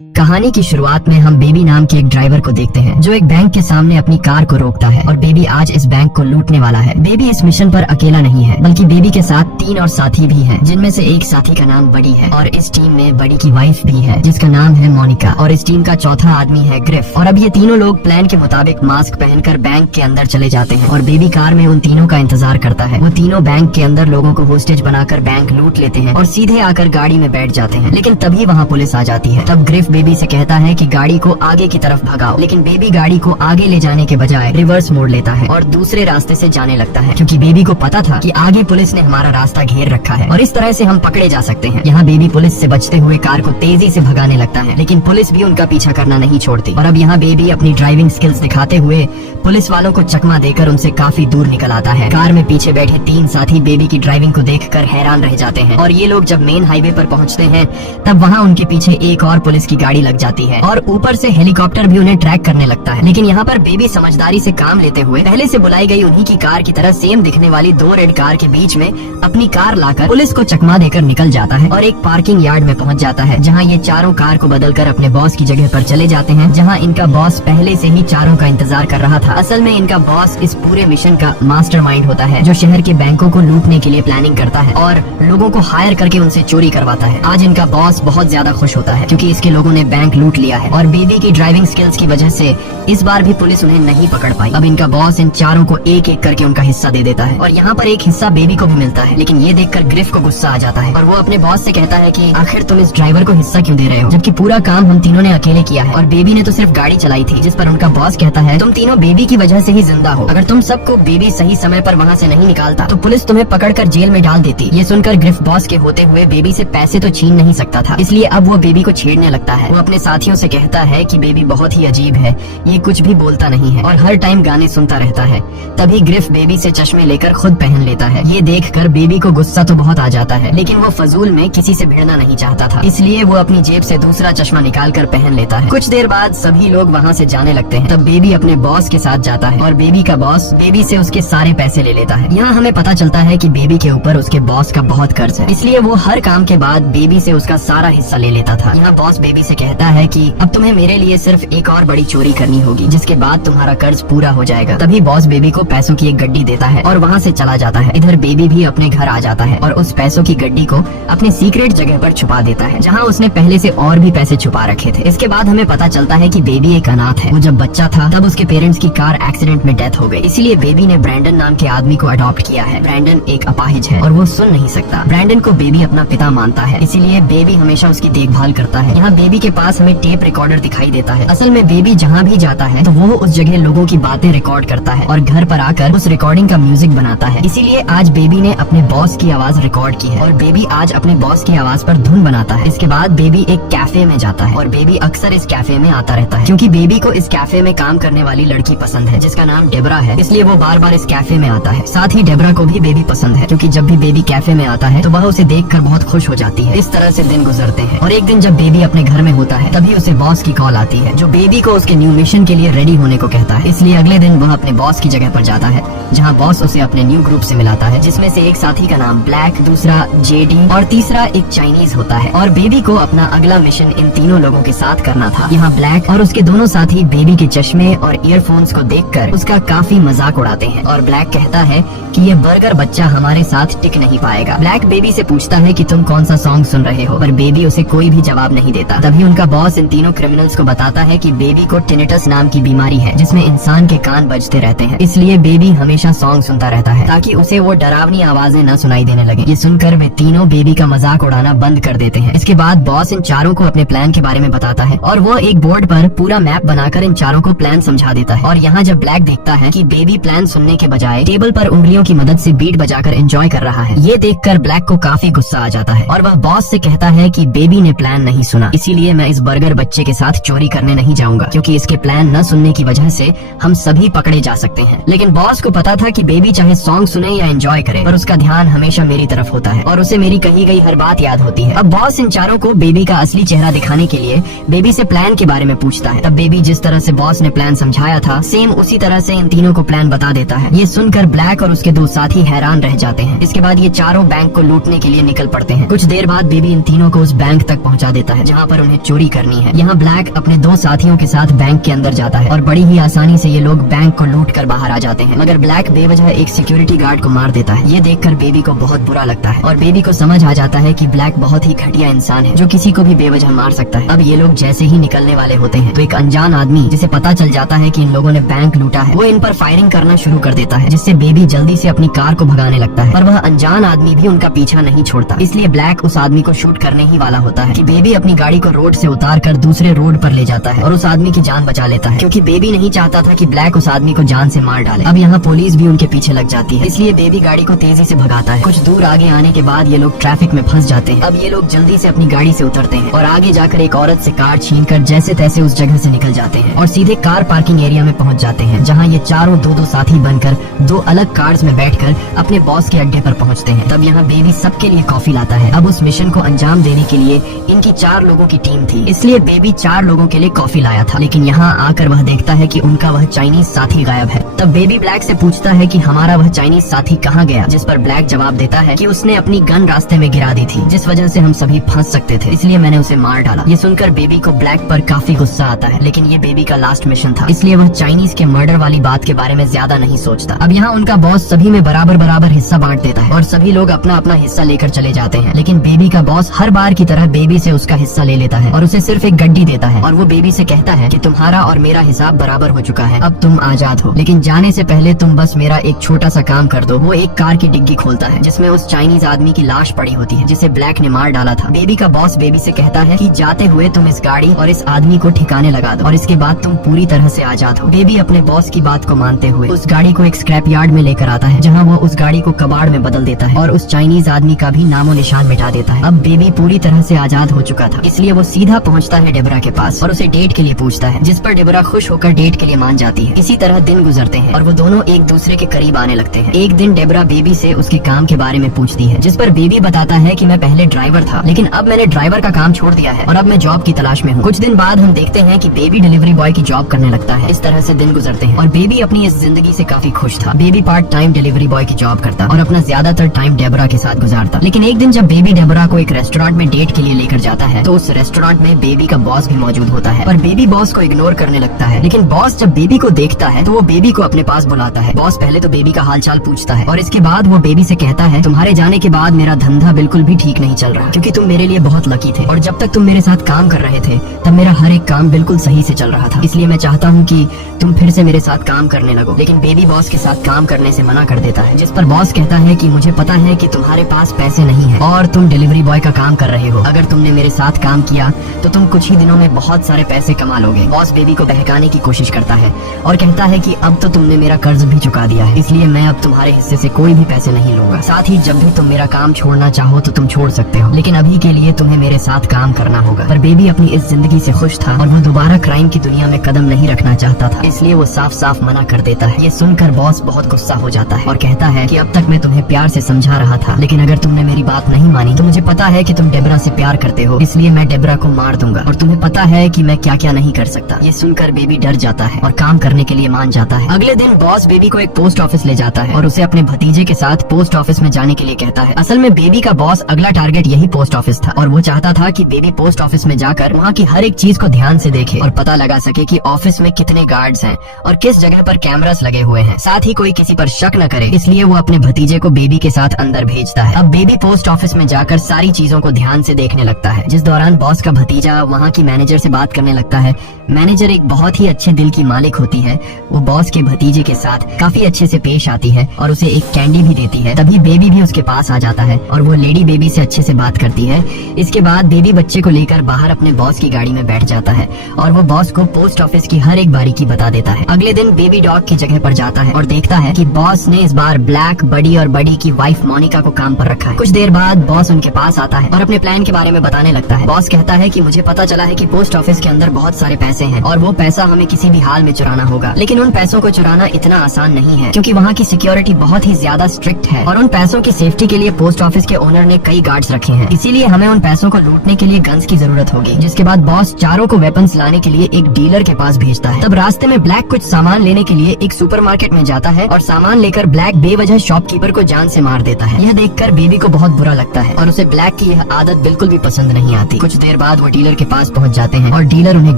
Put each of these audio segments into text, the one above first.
कहानी की शुरुआत में हम बेबी नाम के एक ड्राइवर को देखते हैं जो एक बैंक के सामने अपनी कार को रोकता है और बेबी आज इस बैंक को लूटने वाला है। बेबी इस मिशन पर अकेला नहीं है बल्कि बेबी के साथ 3 और साथी भी हैं, जिनमें से एक साथी का नाम बडी है और इस टीम में बडी की वाइफ भी है जिसका नाम है मोनिका और इस टीम का चौथा आदमी है ग्रिफ। और अब ये तीनों लोग प्लान के मुताबिक मास्क पहनकर बैंक के अंदर चले जाते हैं और बेबी कार में उन तीनों का इंतजार करता है। वो तीनों बैंक के अंदर लोगों को होस्टेज बनाकर बैंक लूट लेते हैं और सीधे आकर गाड़ी में बैठ जाते हैं। लेकिन तभी वहाँ पुलिस आ जाती है। तब ग्रिफ बेबी से कहता है कि गाड़ी को आगे की तरफ भगाओ, लेकिन बेबी गाड़ी को आगे ले जाने के बजाय रिवर्स मोड़ लेता है और दूसरे रास्ते से जाने लगता है क्योंकि बेबी को पता था कि आगे पुलिस ने हमारा रास्ता घेर रखा है और इस तरह से हम पकड़े जा सकते हैं। यहाँ बेबी पुलिस से बचते हुए कार को तेजी से भगाने लगता है, लेकिन पुलिस भी उनका पीछा करना नहीं छोड़ती। और अब यहाँ बेबी अपनी ड्राइविंग स्किल्स दिखाते हुए पुलिस वालों को चकमा देकर उनसे काफी दूर निकल आता है। कार में पीछे बैठे 3 साथी बेबी की ड्राइविंग को देखकर हैरान रह जाते हैं और ये लोग जब मेन हाईवे पर पहुँचते हैं तब वहाँ उनके पीछे एक और पुलिस की गाड़ी लग जाती है और ऊपर से हेलीकॉप्टर भी उन्हें ट्रैक करने लगता है। लेकिन यहाँ पर बेबी समझदारी से काम लेते हुए पहले से बुलाई गई उन्हीं की कार की तरह सेम दिखने वाली 2 रेड कार के बीच में अपनी कार लाकर पुलिस को चकमा देकर निकल जाता है और एक पार्किंग यार्ड में पहुँच जाता है जहाँ ये चारों कार को बदलकर अपने बॉस की जगह पर चले जाते हैं, जहाँ इनका बॉस पहले से ही चारों का इंतजार कर रहा था। असल में इनका बॉस इस पूरे मिशन का मास्टरमाइंड होता है जो शहर के बैंकों को लूटने के लिए प्लानिंग करता है और लोगों को हायर करके उनसे चोरी करवाता है। आज इनका बॉस बहुत ज्यादा खुश होता है क्योंकि इसके लोगों ने बैंक लूट लिया है और बेबी की ड्राइविंग स्किल्स की वजह से इस बार भी पुलिस उन्हें नहीं पकड़ पाई। अब इनका बॉस इन चारों को एक एक करके उनका हिस्सा दे देता है और यहाँ पर एक हिस्सा बेबी को भी मिलता है। लेकिन ये देखकर ग्रिफ को गुस्सा आ जाता है और वो अपने बॉस से कहता है कि आखिर तुम इस ड्राइवर को हिस्सा क्यों दे रहे हो, जबकि पूरा काम हम तीनों ने अकेले किया है और बेबी ने तो सिर्फ गाड़ी चलाई थी। जिस पर उनका बॉस कहता है तुम तीनों बेबी की वजह से ही जिंदा हो, अगर तुम सबको बेबी सही समय पर वहाँ से नहीं निकालता तो पुलिस तुम्हें पकड़कर जेल में डाल देती। ये सुनकर ग्रिफ बॉस के होते हुए बेबी से पैसे तो छीन नहीं सकता था, इसलिए अब वो बेबी को छेड़ने लगता है। वो अपने साथियों से कहता है कि बेबी बहुत ही अजीब है, ये कुछ भी बोलता नहीं है और हर टाइम गाने सुनता रहता है। तभी ग्रिफ बेबी से चश्मे लेकर खुद पहन लेता है। ये देखकर बेबी को गुस्सा तो बहुत आ जाता है, लेकिन वो फजूल में किसी से भिड़ना नहीं चाहता था, इसलिए वो अपनी जेब से दूसरा चश्मा निकाल कर पहन लेता है। कुछ देर बाद सभी लोग वहाँ से जाने लगते हैं। तब बेबी अपने बॉस के साथ जाता है और बेबी का बॉस बेबी से उसके सारे पैसे ले लेता है। यहाँ हमें पता चलता है कि बेबी के ऊपर उसके बॉस का बहुत कर्ज है, इसलिए वो हर काम के बाद बेबी से उसका सारा हिस्सा ले लेता था। यहाँ बॉस बेबी से कहता है कि अब तुम्हें मेरे लिए सिर्फ एक और बड़ी चोरी करनी होगी, जिसके बाद तुम्हारा कर्ज पूरा हो जाएगा। तभी बॉस बेबी को पैसों की एक गड्डी देता है और वहाँ से चला जाता है। इधर बेबी भी अपने घर आ जाता है और उस पैसों की गड्डी को अपने सीक्रेट जगह पर छुपा देता है, जहाँ उसने पहले से और भी पैसे छुपा रखे थे। इसके बाद हमें पता चलता है कि बेबी एक अनाथ है। वो जब बच्चा था तब उसके पेरेंट्स की कार एक्सीडेंट में डेथ हो गई, इसीलिए बेबी ने ब्रैंडन नाम के आदमी को अडॉप्ट किया है। ब्रैंडन एक अपाहिज है और वो सुन नहीं सकता। ब्रैंडन को बेबी अपना पिता मानता है, इसीलिए बेबी हमेशा उसकी देखभाल करता है। यहाँ बेबी के पास हमें टेप रिकॉर्डर दिखाई देता है। असल में बेबी जहाँ भी जाता है तो वो उस जगह लोगों की बातें रिकॉर्ड करता है और घर पर आकर उस रिकॉर्डिंग का म्यूजिक बनाता है। इसीलिए आज बेबी ने अपने बॉस की आवाज रिकॉर्ड की है और बेबी आज अपने बॉस की आवाज पर धुन बनाता है। इसके बाद बेबी एक कैफे में जाता है और बेबी अक्सर इस कैफे में आता रहता है क्योंकि बेबी को इस कैफे में काम करने वाली लड़की पसंद है जिसका नाम डेबरा है, इसलिए वो बार बार इस कैफे में आता है। साथ ही डेबरा को भी बेबी पसंद है क्योंकि जब भी बेबी कैफे में आता है तो वह उसे देखकर बहुत खुश हो जाती है। इस तरह से दिन गुजरते हैं और एक दिन जब बेबी अपने घर में होता है तभी उसे बॉस की कॉल आती है जो बेबी को उसके न्यू मिशन के लिए रेडी होने को कहता है। इसलिए अगले दिन वह अपने बॉस की जगह पर जाता है जहाँ बॉस उसे अपने न्यू ग्रुप से मिलाता है, जिसमें से एक साथी का नाम ब्लैक, दूसरा जेडी और तीसरा एक चाइनीज होता है। और बेबी को अपना अगला मिशन इन तीनों लोगों के साथ करना था। यहाँ ब्लैक और उसके दोनों साथी बेबी के चश्मे और ईयरफोन्स को देखकर उसका काफी मजाक उड़ाते हैं और ब्लैक कहता है कि ये बर्गर बच्चा हमारे साथ टिक नहीं पाएगा। ब्लैक बेबी से पूछता है कि तुम कौन सा सॉन्ग सुन रहे हो, पर बेबी उसे कोई भी जवाब नहीं देता। तभी उनका बॉस इन तीनों क्रिमिनल्स को बताता है कि बेबी को टिनिटस नाम की बीमारी है जिसमें इंसान के कान बजते रहते हैं, इसलिए बेबी हमेशा सॉन्ग सुनता रहता है ताकि उसे वो डरावनी आवाजें न सुनाई देने लगे। ये सुनकर वे तीनों बेबी का मजाक उड़ाना बंद कर देते हैं। इसके बाद बॉस इन चारों को अपने प्लान के बारे में बताता है और वो एक बोर्ड पर पूरा मैप बनाकर इन चारों को प्लान समझा देता है। और यहाँ जब ब्लैक देखता है कि बेबी प्लान सुनने के बजाय टेबल पर उंगलियों की मदद से बीट बजाकर एंजॉय कर रहा है, ये देखकर ब्लैक को काफी गुस्सा आ जाता है और वह बॉस से कहता है कि बेबी ने प्लान नहीं सुना, इसीलिए मैं इस बर्गर बच्चे के साथ चोरी करने नहीं जाऊंगा क्योंकि इसके प्लान न सुनने की वजह से हम सभी पकड़े जा सकते हैं। लेकिन बॉस को पता था कि बेबी चाहे सॉन्ग सुने या एंजॉय करे पर उसका ध्यान हमेशा मेरी तरफ होता है और उसे मेरी कही गई हर बात याद होती है। अब बॉस इन चारों को बेबी का असली चेहरा दिखाने के लिए बेबी से प्लान के बारे में पूछता है। तब बेबी जिस तरह से बॉस ने प्लान समझाया था सेम उसी तरह से इन तीनों को प्लान बता देता है। ये सुनकर ब्लैक और उसके 2 साथी हैरान रह जाते हैं। इसके बाद ये चारों बैंक को लूटने के लिए निकल पड़ते हैं। कुछ देर बाद बेबी इन तीनों को उस बैंक तक पहुंचा देता है जहाँ पर उन्हें चोरी करनी है। यहाँ ब्लैक अपने 2 साथियों के साथ बैंक के अंदर जाता है और बड़ी ही आसानी से ये लोग बैंक को लूट कर बाहर आ जाते हैं, मगर ब्लैक बेवजह एक सिक्योरिटी गार्ड को मार देता है। ये देखकर बेबी को बहुत बुरा लगता है और बेबी को समझ आ जाता है कि ब्लैक बहुत ही घटिया इंसान है जो किसी को भी बेवजह मार सकता है। अब ये लोग जैसे ही निकलने वाले होते हैं तो एक अनजान आदमी जिसे पता चल जाता है कि इन लोगों ने बैंक लूटा है, वो इन पर फायरिंग करना शुरू कर देता है, जिससे बेबी जल्दी से अपनी कार को भगाने लगता है। पर वह अनजान आदमी भी उनका पीछा नहीं छोड़ता, इसलिए ब्लैक उस आदमी को शूट करने ही वाला होता है कि बेबी अपनी गाड़ी को रोड से उतार कर दूसरे रोड पर ले जाता है और उस आदमी की जान बचा लेता है, क्योंकि बेबी नहीं चाहता था कि ब्लैक उस आदमी को जान से मार डाले। अब यहाँ पुलिस भी उनके पीछे लग जाती है, इसलिए बेबी गाड़ी को तेजी से भगाता है। कुछ दूर आगे आने के बाद ये लोग ट्रैफिक में फंस जाते हैं। अब ये लोग जल्दी से अपनी गाड़ी से उतरते हैं और आगे जाकर एक औरत से कार छीनकर जैसे तैसे उस जगह से निकल जाते हैं और सीधे कार पार्किंग एरिया में पहुंच जाते हैं, जहां ये चारों 2-2 साथी बनकर 2 अलग कार्स में बैठकर अपने बॉस के अड्डे पर पहुंचते हैं। तब यहाँ बेबी सबके लिए कॉफी लाता है। अब उस मिशन को अंजाम देने के लिए इनकी 4 लोगों की टीम थी, इसलिए बेबी 4 लोगों के लिए कॉफी लाया था। लेकिन यहाँ आकर वह देखता है कि उनका वह चाइनीज साथी गायब है। तब बेबी ब्लैक से पूछता है कि हमारा वह चाइनीज साथी कहाँ गया, जिस पर ब्लैक जवाब देता है कि उसने अपनी गन रास्ते में गिरा दी थी, जिस वजह से हम सभी फंस सकते थे, इसलिए मैंने उसे मार डाला। ये सुनकर बेबी को ब्लैक पर काफी गुस्सा आता है, लेकिन ये बेबी का लास्ट मिशन था, इसलिए वह चाइनीज के मर्डर वाली बात के बारे में ज्यादा नहीं सोचता। अब यहाँ उनका बॉस सभी में बराबर बराबर हिस्सा बांट देता है और सभी लोग अपना अपना हिस्सा लेकर चले जाते हैं। लेकिन बेबी का बॉस हर बार की तरह बेबी से उसका हिस्सा ले लेता है और उसे सिर्फ एक गड्डी देता है और वो बेबी से कहता है कि तुम्हारा और मेरा हिसाब बराबर हो चुका है, अब तुम आजाद हो, लेकिन जाने से पहले तुम बस मेरा एक छोटा सा काम कर दो। वो एक कार की डिग्गी खोलता है जिसमें उस चाइनीज आदमी की लाश पड़ी होती है जिसे ब्लैक ने मार डाला था। बेबी का बॉस बेबी से कहता है कि जाते हुए तुम इस गाड़ी और इस आदमी को ठिकाने लगा दो और इसके बाद तुम पूरी तरह से आजाद हो। बेबी अपने बॉस की बात को मानते हुए उस गाड़ी को एक स्क्रैप यार्ड में लेकर आता है, जहाँ वो उस गाड़ी को कबाड़ में बदल देता है और उस चाइनीज आदमी का भी नामो निशान मिटा देता है। अब बेबी पूरी तरह से आजाद हो चुका था, इसलिए वो सीधा पहुंचता है डेबरा के पास और उसे डेट के लिए पूछता है, जिस पर डेबरा खुश होकर डेट के लिए मान जाती है। इसी तरह दिन गुजरते हैं और वो दोनों एक दूसरे के करीब आने लगते हैं। एक दिन डेबरा बेबी से उसके काम के बारे में पूछती है, जिस पर बेबी बताता है कि मैं पहले ड्राइवर था, लेकिन अब मैंने ड्राइवर का काम छोड़ दिया है और अब मैं जॉब की तलाश में हूँ। कुछ दिन बाद हम देखते हैं कि बेबी डिलीवरी बॉय की जॉब करने लगता है। इस तरह से दिन गुजरते हैं और बेबी अपनी इस जिंदगी से काफी खुश था। Baby part time delivery boy की जॉब करता और अपना ज्यादातर टाइम डेबरा के साथ गुजारता। लेकिन एक दिन जब बेबी डेबरा को एक रेस्टोरेंट में डेट के लिए लेकर जाता है तो उस रेस्टोरेंट में बेबी का बॉस भी मौजूद होता है, पर बेबी बॉस को इग्नोर करने लगता है। लेकिन बॉस जब बेबी को देखता है तो वो बेबी को अपने पास बुलाता है। बॉस पहले तो बेबी का हालचाल पूछता है और इसके बाद वो बेबी से कहता है, तुम्हारे जाने के बाद मेरा धंधा बिल्कुल भी ठीक नहीं चल रहा, क्योंकि तुम मेरे लिए बहुत लकी थे और जब तक तुम मेरे साथ काम कर रहे थे तब मेरा हर एक काम बिल्कुल सही से चल रहा था, इसलिए मैं चाहता हूँ कि तुम फिर से मेरे साथ काम करने लगो। लेकिन बेबी बॉस के साथ काम करने से मना कर देता है, जिस पर बॉस कहता है कि मुझे पता है कि तुम्हारे पास पैसे नहीं है और तुम डिलीवरी बॉय का काम कर रहे हो, अगर तुमने मेरे साथ काम किया तो तुम कुछ ही दिनों में बहुत सारे पैसे कमा लोगे। बॉस बेबी को बहकाने की कोशिश करता है और कहता है कि अब तो तुमने मेरा कर्ज भी चुका दिया है, इसलिए मैं अब तुम्हारे हिस्से से कोई भी पैसे नहीं लूंगा। साथ ही जब भी तुम मेरा काम छोड़ना चाहो तो तुम छोड़ सकते हो, लेकिन अभी के लिए तुम्हें मेरे साथ काम करना होगा। पर बेबी अपनी इस जिंदगी से खुश था और वो दोबारा क्राइम की दुनिया में कदम नहीं रखना चाहता था, इसलिए वो साफ साफ मना कर देता है। ये सुनकर बॉस बहुत गुस्सा हो जाता है और कहता है कि अब तक मैं तुम्हें प्यार से समझा रहा था, लेकिन अगर तुमने मेरी बात नहीं मानी तो मुझे पता है कि तुम डेबरा से प्यार करते हो, इसलिए मैं डेबरा को मार दूंगा और तुम्हें पता है कि मैं क्या क्या नहीं कर सकता। ये सुनकर बेबी डर जाता है और काम करने के लिए मान जाता है। अगले दिन बॉस बेबी को एक पोस्ट ऑफिस ले जाता है और उसे अपने भतीजे के साथ पोस्ट ऑफिस में जाने के लिए कहता है। असल में बेबी का बॉस अगला टारगेट यही पोस्ट ऑफिस था और वो चाहता था कि बेबी पोस्ट ऑफिस में जाकर वहाँ की हर एक चीज को ध्यान से देखे और पता लगा सके कि ऑफिस में कितने गार्ड्स हैं और किस जगह पर कैमरास लगे हुए हैं, साथ ही कोई किसी पर शक न करे, इसलिए वो अपने भतीजे को बेबी के साथ अंदर भेजता है। अब बेबी पोस्ट ऑफिस में जाकर सारी चीजों को ध्यान से देखने लगता है, जिस दौरान बॉस का भतीजा वहाँ की मैनेजर से बात करने लगता है। मैनेजर एक बहुत ही अच्छे दिल की मालिक होती है, वो बॉस के भतीजे के साथ काफी अच्छे से पेश आती है और उसे एक कैंडी भी देती है। तभी बेबी भी उसके पास आ जाता है और वो लेडी बेबी से अच्छे से बात करती है। इसके बाद बेबी बच्चे को लेकर बाहर अपने बॉस की गाड़ी में बैठ जाता है और वो बॉस को पोस्ट ऑफिस की हर एक बारीकी बता देता है। अगले दिन बेबी डॉग की जगह पर जाता है और देखता है कि बॉस ने इस बार ब्लैक, बडी और बडी की वाइफ मोनिका को काम पर रखा है। कुछ देर बाद बॉस उनके पास आता है और अपने प्लान के बारे में बताने लगता है। बॉस कहता है कि मुझे पता चला है कि पोस्ट ऑफिस के अंदर बहुत सारे पैसे हैं और वो पैसा हमें किसी भी हाल में चुराना होगा, लेकिन उन पैसों को चुराना इतना आसान नहीं है क्योंकि वहाँ की सिक्योरिटी बहुत ही ज्यादा स्ट्रिक्ट है और उन पैसों की सेफ्टी के लिए पोस्ट ऑफिस के ओनर ने कई गार्ड्स रखे हैं, इसीलिए हमें उन पैसों को लूटने के लिए गन्स की जरूरत होगी। जिसके बाद बॉस चारों को वेपन्स लाने के लिए एक डीलर के पास भेजता है। तब रास्ते में ब्लैक कुछ सामान लेने के लिए एक सुपरमार्केट में जाता है और सामान लेकर ब्लैक बेवजह शॉपकीपर को जान से मार देता है। यह देखकर बेबी को बहुत बुरा लगता है और उसे ब्लैक की यह आदत बिल्कुल भी पसंद नहीं आती। कुछ देर बाद वो डीलर के पास पहुंच जाते हैं और डीलर उन्हें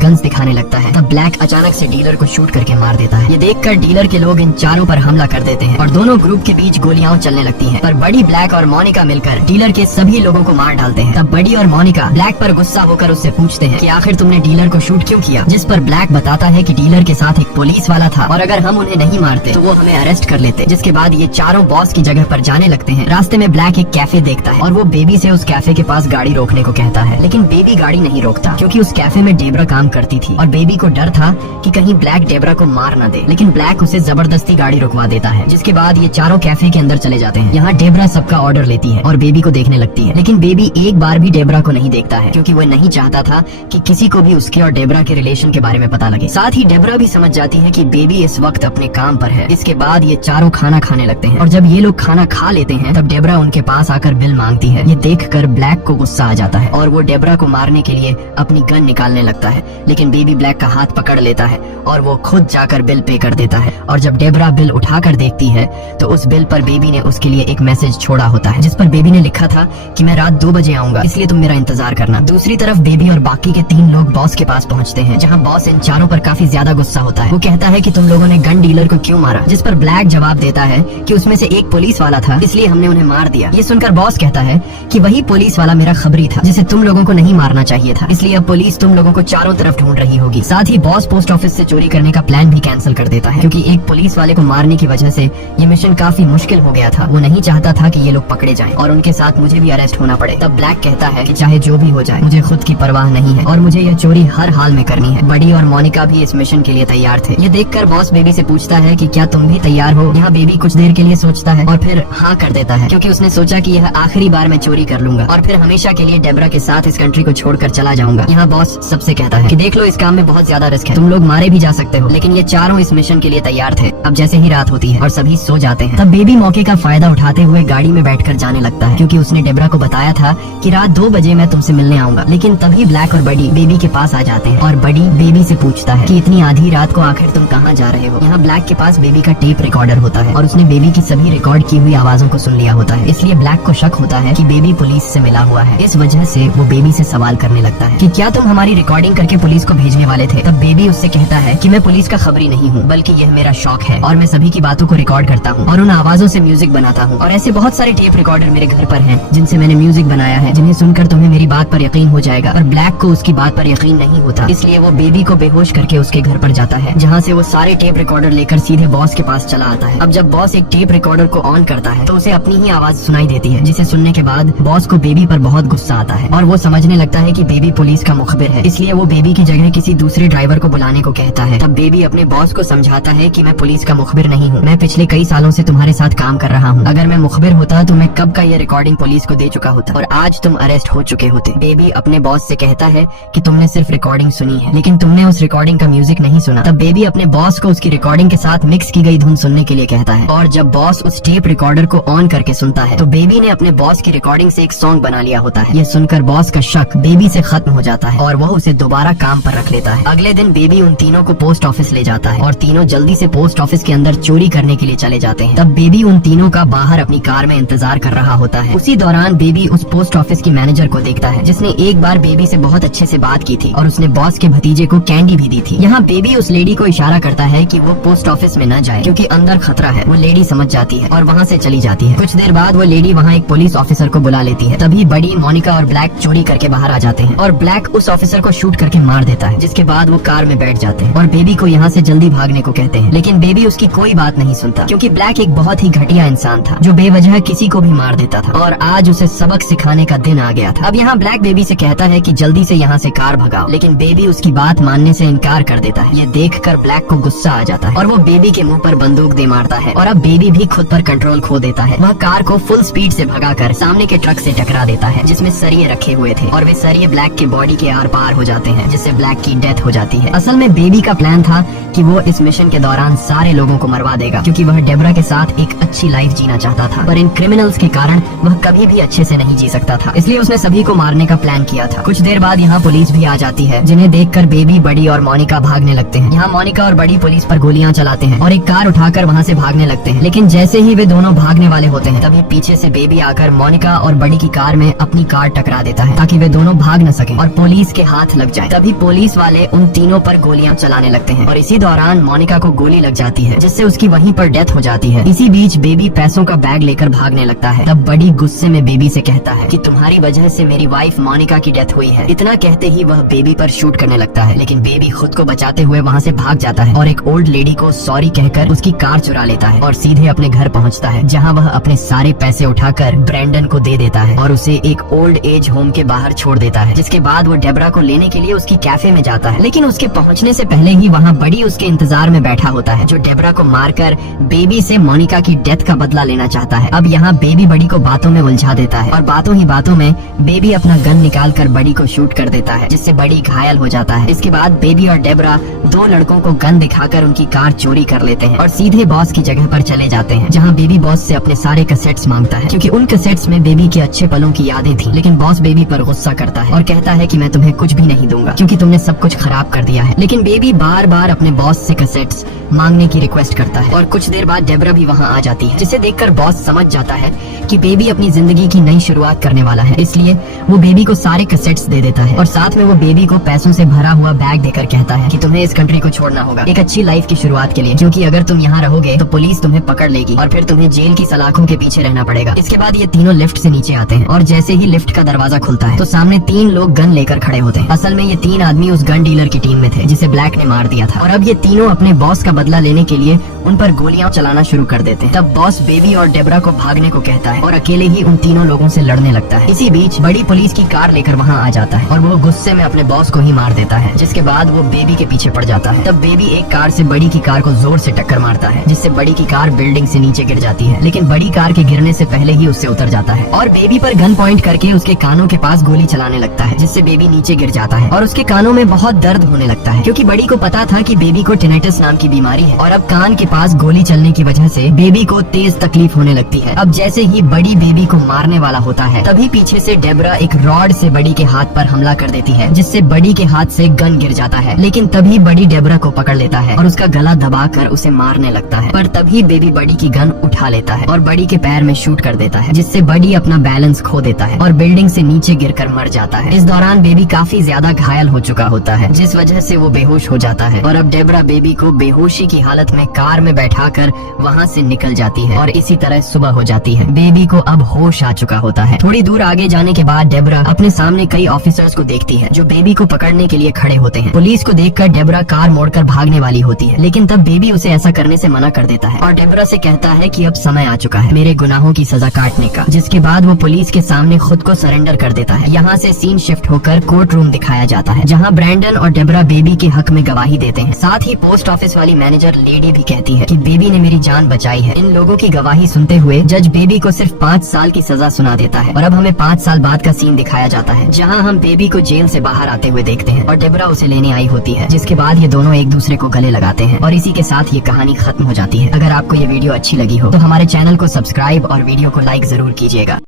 गन्स दिखाने लगता है। तब ब्लैक अचानक से डीलर को शूट करके मार देता है। ये देखकर डीलर के लोग इन चारों पर हमला कर देते हैं और दोनों ग्रुप के बीच गोलियां चलने लगती हैं। पर बड़ी, ब्लैक और मोनिका मिलकर डीलर के सभी लोगों को मार डालते हैं। तब बड़ी और मोनिका ब्लैक पर गुस्सा होकर उससे पूछते हैं कि आखिर तुमने डीलर को शूट क्यों किया, जिस पर ब्लैक बताता है कि डीलर के साथ एक पुलिस वाला था और अगर हम उन्हें नहीं मारते तो वो हमें अरेस्ट कर लेते। जिसके बाद ये चारों बॉस की जगह पर जाने लगते हैं। रास्ते में ब्लैक एक कैफे देखता है और वो बेबी से उस कैफे के पास गाड़ी रोकने को कहता है, लेकिन बेबी गाड़ी नहीं रोकता क्योंकि उस कैफे में डेब्रा काम करती थी और बेबी को डर था कि कहीं ब्लैक डेब्रा को मार न दे। लेकिन ब्लैक उसे जबरदस्ती गाड़ी रुकवा देता है। जिसके बाद ये चारों कैफे के अंदर चले जाते हैं। यहाँ डेब्रा सबका ऑर्डर लेती है और बेबी को देखने लगती है, लेकिन बेबी एक बार भी डेब्रा को नहीं देखता है क्योंकि वो नहीं चाहता था कि किसी को भी उसके और डेब्रा के रिलेशन के बारे में पता लगे। साथ ही डेब्रा भी समझ जाती है कि बेबी इस वक्त अपने काम पर है। इसके बाद ये चारों खाना खाने लगते हैं और जब ये लोग खाना खा लेते हैं तब डेब्रा उनके पास आकर बिल मांगती है। ये देखकर ब्लैक को गुस्सा आ जाता है और वो डेब्रा को मारने के लिए अपनी गन निकालने लगता है, लेकिन बेबी ब्लैक का हाथ पकड़ लेता है और वो खुद जाकर बिल पे कर देता है। और जब डेब्रा बिल उठाकर देखती है तो उस बिल पर बेबी ने उसके लिए एक मैसेज छोड़ा होता है, जिस पर बेबी ने लिखा था कि मैं रात 2 बजे आऊंगा, इसलिए तुम मेरा इंतजार करना। दूसरी तरफ बेबी और बाकी के 3 लोग बॉस के पास पहुंचते हैं, जहां बॉस इन चारों पर काफी ज्यादा गुस्सा होता है। वो कहता है कि तुम लोगों ने गन डीलर को क्यों मारा, जिस पर ब्लैक जवाब देता है कि उसमें से एक पुलिस वाला था, इसलिए हमने उन्हें मार दिया। ये सुनकर बॉस कहता है कि वही पुलिस वाला मेरा खबरी था जिसे तुम लोगों को नहीं मारना चाहिए था, इसलिए अब पुलिस तुम लोगों को चारों तरफ ढूंढ रही होगी। साथ ही बॉस पोस्ट ऑफिस से चोरी करने का प्लान भी कैंसिल कर देता है क्योंकि एक पुलिस वाले को मारने की वजह से ये मिशन काफी मुश्किल हो गया था। वो नहीं चाहता था कि ये लोग पकड़े जाएं और उनके साथ मुझे भी अरेस्ट होना पड़े। तब ब्लैक कहता है कि चाहे जो भी हो जाए मुझे खुद की परवाह नहीं है और मुझे यह चोरी हर हाल में करनी है। बड़ी और मोनिका भी इस मिशन के लिए तैयार थे। ये देखकर बॉस बेबी से पूछता है कि क्या तुम भी तैयार हो। यहाँ बेबी कुछ देर के लिए सोचता है और फिर हाँ कर देता है क्योंकि उसने सोचा कि यह आखिरी बार मैं चोरी कर लूंगा और फिर हमेशा के लिए डेब्रा के साथ इस कंट्री को छोड़कर चला जाऊंगा। यहाँ बॉस सबसे कहता है कि देख लो, इस काम में बहुत ज्यादा रिस्क है, तुम लोग मारे भी जा सकते हो। लेकिन ये चारों इस मिशन के लिए तैयार थे। अब जैसे ही रात होती है और सभी सो जाते हैं तब बेबी मौके का फायदा उठाते हुए गाड़ी में बैठकर जाने लगता है क्योंकि उसने डेब्रा को बताया था कि रात 2 बजे मैं तुमसे मिलने आऊंगा। लेकिन तभी ब्लैक और बड़ी बेबी के पास आ जाते हैं और बड़ी बेबी से पूछता है कि इतनी आधी रात को आखिर तुम कहाँ जा रहे हो। यहाँ ब्लैक के पास बेबी का टेप रिकॉर्डर होता है और उसने बेबी की सभी रिकॉर्ड की हुई आवाजों को सुन लिया होता है, इसलिए ब्लैक को शक होता है कि बेबी पुलिस से मिला हुआ है। इस वजह से वो बेबी से सवाल करने लगता है कि क्या तुम हमारी रिकॉर्डिंग करके पुलिस को भेजने वाले थे। तब बेबी उससे कहता है कि मैं पुलिस का खबरी नहीं हूँ, बल्कि यह मेरा शौक है और मैं सभी की बातों को रिकॉर्ड करता हूँ और उन आवाजों से म्यूजिक बनाता हूँ। और ऐसे बहुत सारे टेप रिकॉर्डर मेरे घर पर हैं जिनसे मैंने म्यूजिक बनाया है, जिन्हें सुनकर तुम्हें मेरी बात पर यकीन हो जाएगा। पर ब्लैक को उसकी बात पर यकीन नहीं होता, इसलिए वो बेबी को बेहोश करके उसके घर पर जाता है, जहाँ से वो सारे टेप रिकॉर्डर लेकर सीधे बॉस के पास चला आता है। अब जब बॉस एक टेप रिकॉर्डर को ऑन करता है तो उसे अपनी ही आवाज सुनाई देती है, जिसे सुनने के बाद बॉस को बेबी पर बहुत गुस्सा आता है और वो समझने लगता है कि बेबी पुलिस का मुखबिर है, इसलिए वो बेबी की जगह किसी दूसरे ड्राइवर को बुलाने को कहता है। तब बेबी अपने बॉस को समझाता है कि मैं पुलिस का मुखबिर नहीं हूँ, मैं पिछले कई सालों से तुम्हारे साथ काम कर रहा हूँ। अगर मैं मुखबिर होता तो मैं कब का ये रिकॉर्डिंग पुलिस को दे चुका होता और आज तुम अरेस्ट हो चुके होते। बेबी अपने बॉस से कहता है कि तुमने सिर्फ रिकॉर्डिंग सुनी है, लेकिन तुमने उस रिकॉर्डिंग का म्यूजिक नहीं सुना। तब बेबी अपने बॉस को उसकी रिकॉर्डिंग के साथ मिक्स की गई धुन सुनने के लिए कहता है और जब बॉस उस टेप रिकॉर्डर को ऑन करके सुनता है तो बेबी ने अपने बॉस की रिकॉर्डिंग से एक सॉन्ग बना लिया होता है। ये सुनकर बॉस का शक बेबी से खत्म हो जाता है और वह उसे दोबारा काम पर रख लेता है। अगले दिन बेबी उन तीनों को पोस्ट ऑफिस ले जाता है और तीनों जल्दी से पोस्ट ऑफिस के अंदर चोरी करने के लिए चले जाते हैं। तब बेबी उन तीनों का बाहर अपनी कार में इंतजार कर रहा होता है। उसी दौरान बेबी उस पोस्ट ऑफिस की मैनेजर को देखता है जिसने एक बार बेबी से बहुत अच्छे से बात की थी और उसने बॉस के भतीजे को कैंडी भी दी थी। यहाँ बेबी उस लेडी को इशारा करता है कि वो पोस्ट ऑफिस में न जाए क्योंकि अंदर खतरा है। वो लेडी समझ जाती है और वहाँ से चली जाती है। कुछ देर बाद वो लेडी वहाँ एक पुलिस ऑफिसर को बुला लेती है। तभी बड़ी, मोनिका और ब्लैक चोरी करके बाहर आ जाते हैं और ब्लैक उस ऑफिसर को शूट करके मार देता है, जिसके बाद वो कार में बैठ जाते हैं और बेबी को यहाँ से जल्दी भागने को कहते हैं। लेकिन बेबी उसकी कोई बात नहीं सुनता क्योंकि ब्लैक एक बहुत ही घटिया इंसान था जो बेवजह किसी को भी मार देता था और आज उसे सबक सिखाने का दिन आ गया था। अब यहाँ ब्लैक बेबी से कहता है कि जल्दी से यहाँ से कार भगाओ, लेकिन बेबी उसकी बात मानने से इनकार कर देता है। ये देखकर ब्लैक को गुस्सा आ जाता है और वो बेबी के मुंह पर बंदूक दे मारता है और अब बेबी भी खुद पर कंट्रोल खो देता है। वह कार को फुल स्पीड से भगाकर सामने के ट्रक से टकरा देता है जिसमें सरिये रखे हुए थे और वे सरिये ब्लैक के बॉडी के आर पार हो जाते हैं, जिससे ब्लैक की डेथ हो जाती है। असल में बेबी का प्लान था कि वो इस मिशन के दौरान सारे लोगों को मरवा देगा क्योंकि वह डेब्रा के साथ एक अच्छी लाइफ जीना चाहता था, पर इन क्रिमिनल्स के कारण वह कभी भी अच्छे से नहीं जी सकता था, इसलिए उसने सभी को मारने का प्लान किया था। कुछ देर बाद यहाँ पुलिस भी आ जाती है, जिन्हें देखकर बेबी, बड़ी और मोनिका भागने लगते हैं। यहाँ मोनिका और बड़ी पुलिस पर गोलियां चलाते हैं और एक कार उठाकर वहाँ से भागने लगते हैं। लेकिन जैसे ही वे दोनों भागने वाले होते हैं तभी पीछे से बेबी आकर मोनिका और बड़ी की कार में अपनी कार टकरा देता है ताकि वे दोनों दोनों भाग न सके और पुलिस के हाथ लग जाए। तभी पुलिस वाले उन तीनों पर गोलियां चलाने लगते हैं और इसी दौरान मोनिका को गोली लग जाती है, जिससे उसकी वहीं पर डेथ हो जाती है। इसी बीच बेबी पैसों का बैग लेकर भागने लगता है। तब बड़ी गुस्से में बेबी से कहता है कि तुम्हारी वजह से मेरी वाइफ मोनिका की डेथ हुई है। इतना कहते ही वह बेबी पर शूट करने लगता है, लेकिन बेबी खुद को बचाते हुए वहाँ से भाग जाता है और एक ओल्ड लेडी को सॉरी कहकर उसकी कार चुरा लेता है और सीधे अपने घर पहुँचता है, जहाँ वह अपने सारे पैसे उठाकर ब्रैंडन को दे देता है और उसे एक ओल्ड एज होम के बाहर छोड़ देता है। जिसके बाद वो डेबरा को लेने के लिए उसकी कैफे में जाता है, लेकिन उसके पहुँचने से पहले ही वहाँ बड़ी उसके इंतजार में बैठा होता है, जो डेबरा को मारकर बेबी से मोनिका की डेथ का बदला लेना चाहता है। अब यहाँ बेबी बड़ी को बातों में उलझा देता है और बातों ही बातों में बेबी अपना गन निकाल कर बड़ी को शूट कर देता है, जिससे बड़ी घायल हो जाता है। इसके बाद बेबी और डेबरा दो लड़कों को गन दिखाकर उनकी कार चोरी कर लेते हैं और सीधे बॉस की जगह पर चले जाते हैं, जहाँ बेबी बॉस से अपने सारे कैसेट्स मांगता है, क्योंकि उन कैसेट्स में बेबी के अच्छे पलों की यादें थी। लेकिन बॉस बेबी पर गुस्सा करता है और कहता है कि मैं तुम्हें कुछ भी नहीं दूंगा, क्योंकि तुमने सब कुछ खराब कर दिया है। लेकिन बेबी बार बार अपने बॉस से कैसेट्स मांगने की रिक्वेस्ट करता है और कुछ देर बाद डेबरा भी वहाँ आ जाती है, जिसे देखकर बॉस समझ जाता है कि बेबी अपनी जिंदगी की नई शुरुआत करने वाला है। इसलिए वो बेबी को सारे कैसेट्स दे देता है और साथ में वो बेबी को पैसों से भरा हुआ बैग देकर कहता है कि तुम्हें इस कंट्री को छोड़ना होगा एक अच्छी लाइफ की शुरुआत के लिए, क्योंकि अगर तुम यहाँ रहोगे तो पुलिस तुम्हें पकड़ लेगी और फिर तुम्हें जेल की सलाखों के पीछे रहना पड़ेगा। इसके बाद ये तीनों लिफ्ट से नीचे आते हैं और जैसे ही लिफ्ट का दरवाजा खुलता है तो सामने तीन लोग गन लेकर खड़े होते हैं। असल में ये तीन आदमी उस गन डीलर की टीम में थे जिसे ब्लैक ने मार दिया था और अब ये तीनों अपने बॉस का बदला लेने के लिए उन पर गोलियां चलाना शुरू कर देते हैं। तब बॉस बेबी और डेबरा को भागने को कहता है और अकेले ही उन तीनों लोगों से लड़ने लगता है। इसी बीच बड़ी पुलिस की कार लेकर वहाँ आ जाता है और वो गुस्से में अपने बॉस को ही मार देता है, जिसके बाद वो बेबी के पीछे पड़ जाता है। तब बेबी एक कार से बड़ी की कार को जोर से टक्कर मारता है, जिससे बड़ी की कार बिल्डिंग से नीचे गिर जाती है, लेकिन बड़ी कार के गिरने से पहले ही उससे उतर जाता है और बेबी पर गन पॉइंट करके उसके कानों के पास गोली चलाने लगता है, जिससे बेबी नीचे गिर जाता है और उसके कानों में बहुत दर्द होने लगता है, क्योंकि बड़ी को पता था कि बेबी को टिनेटिस नाम की बीमारी है और अब कान के पास गोली चलने की वजह से बेबी को तेज तकलीफ होने लगती है। अब जैसे ही बड़ी बेबी को मारने वाला होता है तभी पीछे से डेबरा एक रॉड से बड़ी के हाथ पर हमला कर देती है, जिससे बड़ी के हाथ से गन गिर जाता है, लेकिन तभी बड़ी डेबरा को पकड़ लेता है और उसका गला दबाकर उसे मारने लगता है। पर तभी बेबी बड़ी की गन उठा लेता है और बड़ी के पैर में शूट कर देता है, जिससे बड़ी अपना बैलेंस खो देता है और बिल्डिंग से नीचे गिरकर मर जाता है। इस दौरान बेबी काफी ज्यादा घायल हो चुका होता है, जिस वजह से वो बेहोश हो जाता है और अब डेबरा बेबी को बेहोशी की हालत में कार में बैठाकर वहाँ से निकल जाती है और इसी तरह सुबह हो जाती है। बेबी को अब होश आ चुका होता है। थोड़ी दूर आगे जाने के बाद डेबरा अपने सामने कई ऑफिसर्स को देखती है जो बेबी को पकड़ने के लिए खड़े होते हैं। पुलिस को देखकर डेबरा कार मोड़कर भागने वाली होती है, लेकिन तब बेबी उसे ऐसा करने से मना कर देता है और डेबरा से कहता है कि अब समय आ चुका है मेरे गुनाहों की सजा काटने का, जिसके बाद वो पुलिस के सामने खुद को सरेंडर कर देता है। यहाँ से सीन शिफ्ट होकर कोर्ट रूम दिखाया जाता है, जहाँ ब्रैंडन और डेबरा बेबी के हक में गवाही देते हैं। साथ ही पोस्ट ऑफिस वाली मैनेजर लेडी भी कहती है कि बेबी ने मेरी जान बचाई है। इन लोगों की गवाही सुनते हुए जज बेबी को सिर्फ 5 साल की सजा सुना देता है और अब हमें 5 साल बाद का सीन दिखाया जाता है, जहां हम बेबी को जेल से बाहर आते हुए देखते हैं और डेबरा उसे लेने आई होती है, जिसके बाद ये दोनों एक दूसरे को गले लगाते हैं और इसी के साथ ये कहानी खत्म हो जाती है। अगर आपको ये वीडियो अच्छी लगी हो तो हमारे चैनल को सब्सक्राइब और वीडियो को लाइक जरूर कीजिएगा।